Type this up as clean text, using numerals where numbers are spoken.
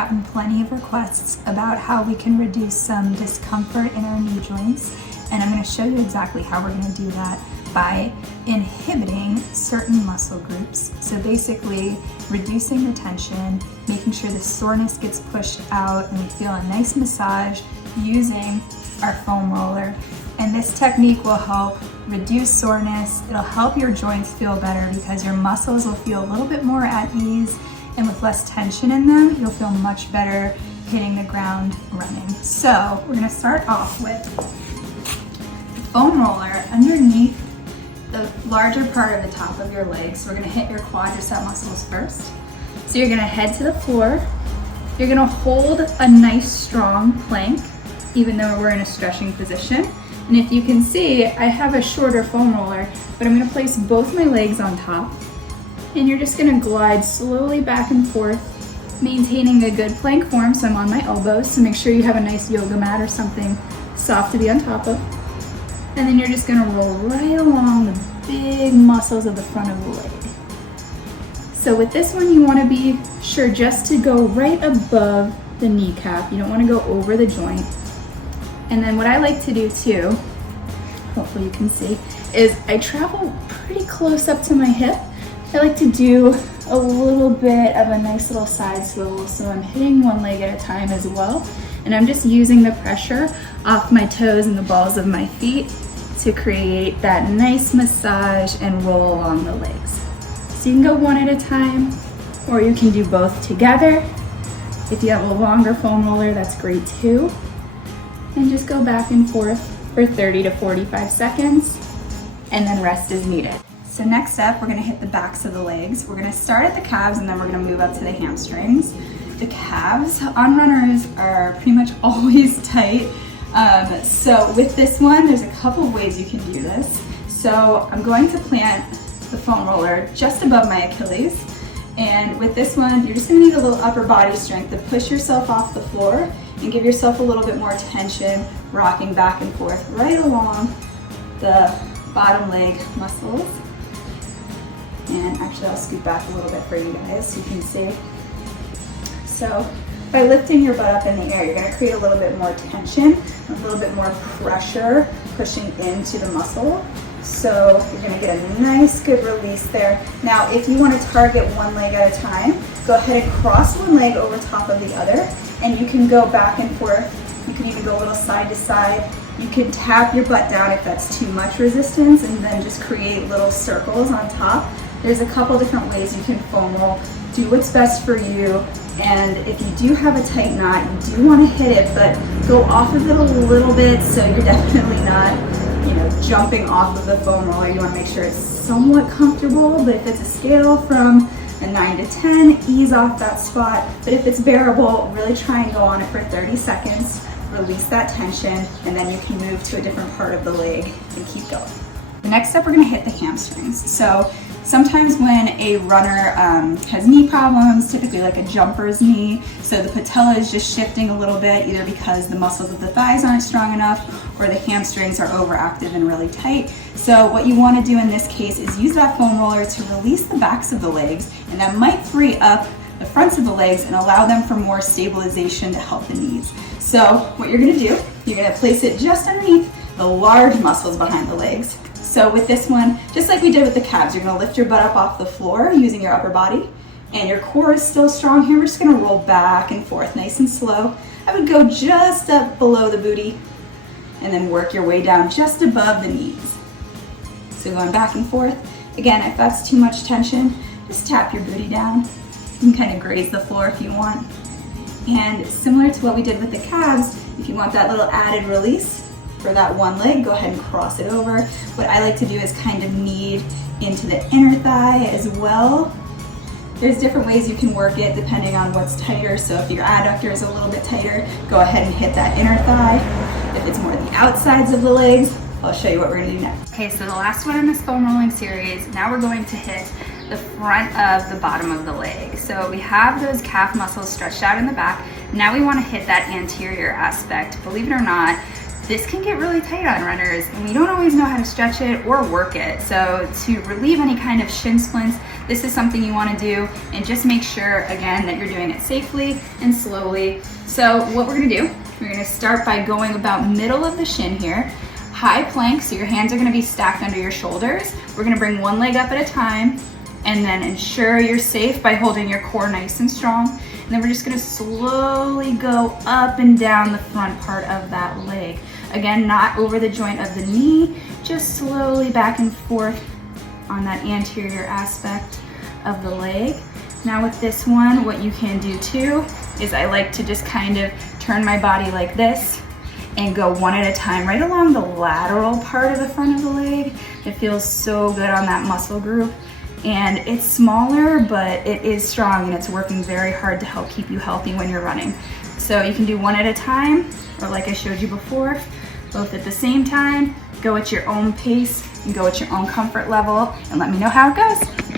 gotten plenty of requests about how we can reduce some discomfort in our knee joints, and I'm going to show you exactly how we're going to do that by inhibiting certain muscle groups. So basically reducing the tension, making sure the soreness gets pushed out, and we feel a nice massage using our foam roller. And this technique will help reduce soreness. It'll help your joints feel better because your muscles will feel a little bit more at ease, and with less tension in them, you'll feel much better hitting the ground running. So we're gonna start off with the foam roller underneath the larger part of the top of your legs. So we're gonna hit your quadricep muscles first. So you're gonna head to the floor. You're gonna hold a nice strong plank, even though we're in a stretching position. And if you can see, I have a shorter foam roller, but I'm gonna place both my legs on top. And you're just gonna glide slowly back and forth, maintaining a good plank form. So I'm on my elbows, so make sure you have a nice yoga mat or something soft to be on top of. And then you're just gonna roll right along the big muscles of the front of the leg. So with this one, you wanna be sure just to go right above the kneecap. You don't wanna go over the joint. And then what I like to do too, hopefully you can see, is I travel pretty close up to my hip. I like to do a little bit of a nice little side swivel, so I'm hitting one leg at a time as well. And I'm just using the pressure off my toes and the balls of my feet to create that nice massage and roll along the legs. So you can go one at a time, or you can do both together. If you have a longer foam roller, that's great too. And just go back and forth for 30 to 45 seconds, and then rest as needed. So next up, we're gonna hit the backs of the legs. We're gonna start at the calves, and then we're gonna move up to the hamstrings. The calves on runners are pretty much always tight. So with this one, there's a couple of ways you can do this. So I'm going to plant the foam roller just above my Achilles. And with this one, you're just gonna need a little upper body strength to push yourself off the floor and give yourself a little bit more tension, rocking back and forth right along the bottom leg muscles. And actually I'll scoot back a little bit for you guys so you can see. So by lifting your butt up in the air, you're gonna create a little bit more tension, a little bit more pressure pushing into the muscle. So you're gonna get a nice good release there. Now, if you wanna target one leg at a time, go ahead and cross one leg over top of the other, and you can go back and forth. You can even go a little side to side. You can tap your butt down if that's too much resistance, and then just create little circles on top. There's a couple different ways you can foam roll. Do what's best for you. And if you do have a tight knot, you do want to hit it, but go off of it a little bit so you're definitely not, jumping off of the foam roller. You want to make sure it's somewhat comfortable, but if it's a scale from a 9 to 10, ease off that spot. But if it's bearable, really try and go on it for 30 seconds, release that tension, and then you can move to a different part of the leg and keep going. The next step, we're going to hit the hamstrings. So sometimes when a runner has knee problems, typically like a jumper's knee, so the patella is just shifting a little bit, either because the muscles of the thighs aren't strong enough or the hamstrings are overactive and really tight. So what you want to do in this case is use that foam roller to release the backs of the legs, and that might free up the fronts of the legs and allow them for more stabilization to help the knees. So what you're going to do, you're going to place it just underneath the large muscles behind the legs. So with this one, just like we did with the calves, you're gonna lift your butt up off the floor using your upper body, and your core is still strong here. We're just gonna roll back and forth nice and slow. I would go just up below the booty and then work your way down just above the knees. So going back and forth. Again, if that's too much tension, just tap your booty down. You can kind of graze the floor if you want. And similar to what we did with the calves, if you want that little added release, for that one leg, go ahead and cross it over. What I like to do is kind of knead into the inner thigh as well. There's different ways you can work it depending on what's tighter. So if your adductor is a little bit tighter, go ahead and hit that inner thigh. If it's more the outsides of the legs, I'll show you what we're gonna do next. Okay, so the last one in this foam rolling series, now we're going to hit the front of the bottom of the leg. So we have those calf muscles stretched out in the back. Now we wanna hit that anterior aspect. Believe it or not, this can get really tight on runners and we don't always know how to stretch it or work it. So to relieve any kind of shin splints, this is something you want to do, and just make sure again that you're doing it safely and slowly. So what we're going to do, we're going to start by going about middle of the shin here, high plank, so your hands are going to be stacked under your shoulders. We're going to bring one leg up at a time and then ensure you're safe by holding your core nice and strong. And then we're just going to slowly go up and down the front part of that leg. Again, not over the joint of the knee, just slowly back and forth on that anterior aspect of the leg. Now with this one, what you can do too is I like to just kind of turn my body like this and go one at a time right along the lateral part of the front of the leg. It feels so good on that muscle group. And it's smaller, but it is strong and it's working very hard to help keep you healthy when you're running. So you can do one at a time, or like I showed you before, both at the same time. Go at your own pace and go at your own comfort level, and let me know how it goes.